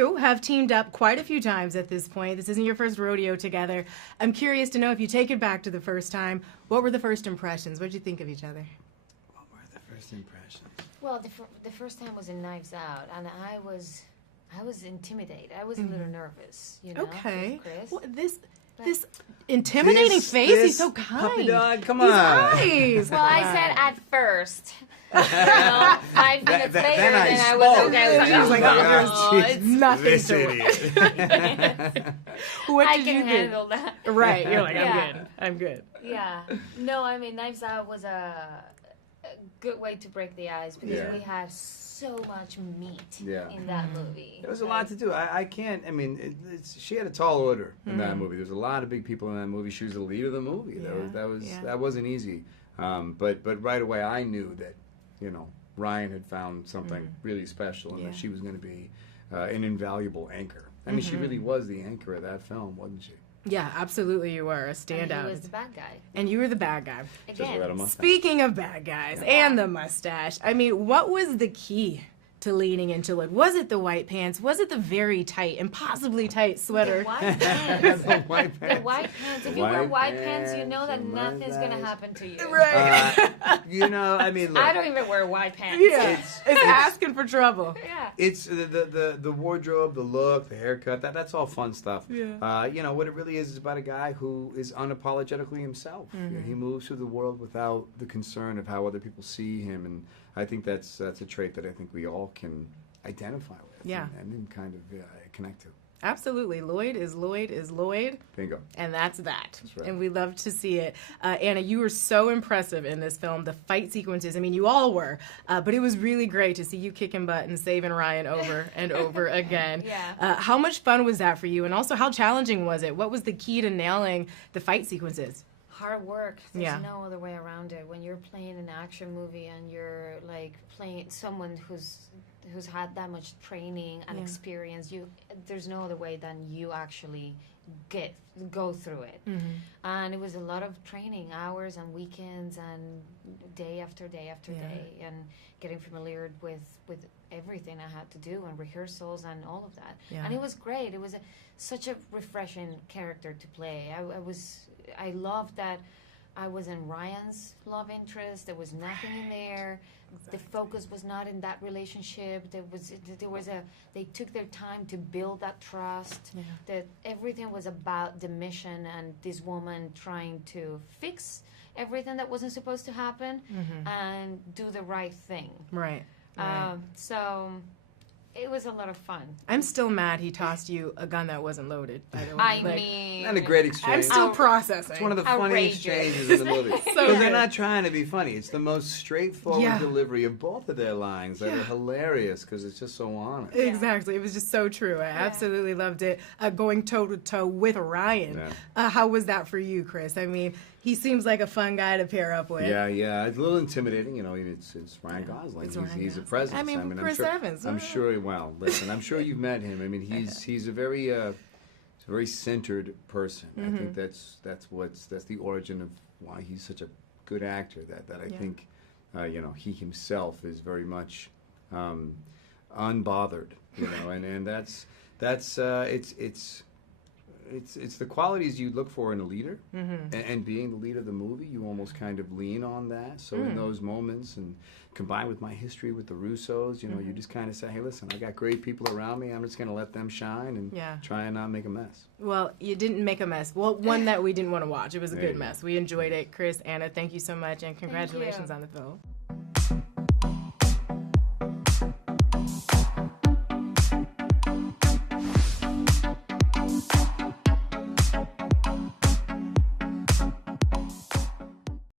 two have teamed up quite a few times at this point. This isn't your first rodeo together. I'm curious to know, if you take it back to the first time, what were the first impressions? What did you think of each other? What were the first impressions? Well, the first time was in Knives Out, and I was intimidated. I was a little nervous, you know. Okay. With Chris. Well, this intimidating face. He's so kind. Puppy dog, come on. He's nice. Well, I said at first. You know, 5 minutes later, then I was okay. I was like, oh, it's nothing this to idiot. What I did can you handle that. Right. You're like, Yeah. I'm good. Yeah. No, I mean, Knives Out was a good way to break the ice because we had so much meat in that movie. There was a lot to do. I can't, I mean, she had a tall order in that movie. There's a lot of big people in that movie. She was the lead of the movie. That wasn't easy. But right away I knew that, you know, Ryan had found something really special and that she was going to be an invaluable anchor. I mean, she really was the anchor of that film, wasn't she? Yeah, absolutely you were a standout. And he was the bad guy. And you were the bad guy. Again. Speaking of bad guys and the mustache, I mean, what was the key to leaning into it? Was it the white pants? Was it the very tight, impossibly tight sweater? The white pants. The white pants. The white pants. If you wear white pants, you know that nothing's going to happen to you. Right. You know, I mean, look. I don't even wear white pants. Yeah, it's asking for trouble. Yeah. It's the wardrobe, the look, the haircut. That's all fun stuff. Yeah. You know what it really is about a guy who is unapologetically himself. You know, he moves through the world without the concern of how other people see him, and I think that's a trait that I think we all can identify with. And then kind of connect to. Absolutely. Lloyd is Lloyd is Lloyd. Bingo. And that's that. That's right. And we love to see it. Anna, you were so impressive in this film. The fight sequences, I mean, you all were. But it was really great to see you kicking butt and saving Ryan over and over again. How much fun was that for you? And also, how challenging was it? What was the key to nailing the fight sequences? Hard work. There's no other way around it. When you're playing an action movie and you're like playing someone who's had that much training and experience, there's no other way than you actually go through it. And it was a lot of training, hours and weekends and day after day after day, and getting familiar with everything I had to do and rehearsals and all of that. And it was great. It was such a refreshing character to play. I loved that I was in Ryan's love interest. There was nothing in there. The focus was not in that relationship. They took their time to build that trust. That everything was about the mission and this woman trying to fix everything that wasn't supposed to happen and do the right thing. Right. So it was a lot of fun. I'm still mad he tossed you a gun that wasn't loaded, by the way. I mean... And a great exchange. I'm still processing. It's one of the funniest exchanges in the movie. Because they're not trying to be funny. It's the most straightforward delivery of both of their lines that are hilarious because it's just so honest. Exactly. It was just so true. I absolutely loved it. Going toe-to-toe with Ryan. How was that for you, Chris? I mean, he seems like a fun guy to pair up with. Yeah. It's a little intimidating. You know, it's Ryan Gosling. He's a presence. I mean Chris Evans. I'm sure. Well, listen. I'm sure you've met him. I mean, he's a very centered person. I think that's the origin of why he's such a good actor. That I think, you know, he himself is very much unbothered. You know, and that's it's the qualities you look for in a leader, and being the leader of the movie, you almost kind of lean on that. So in those moments, and combined with my history with the Russos, you know, you just kind of say, hey, listen, I got great people around me. I'm just going to let them shine and try and not make a mess. Well, you didn't make a mess. Well, one that we didn't want to watch. It was a good mess. We enjoyed it. Chris, Anna, thank you so much, and congratulations on the film.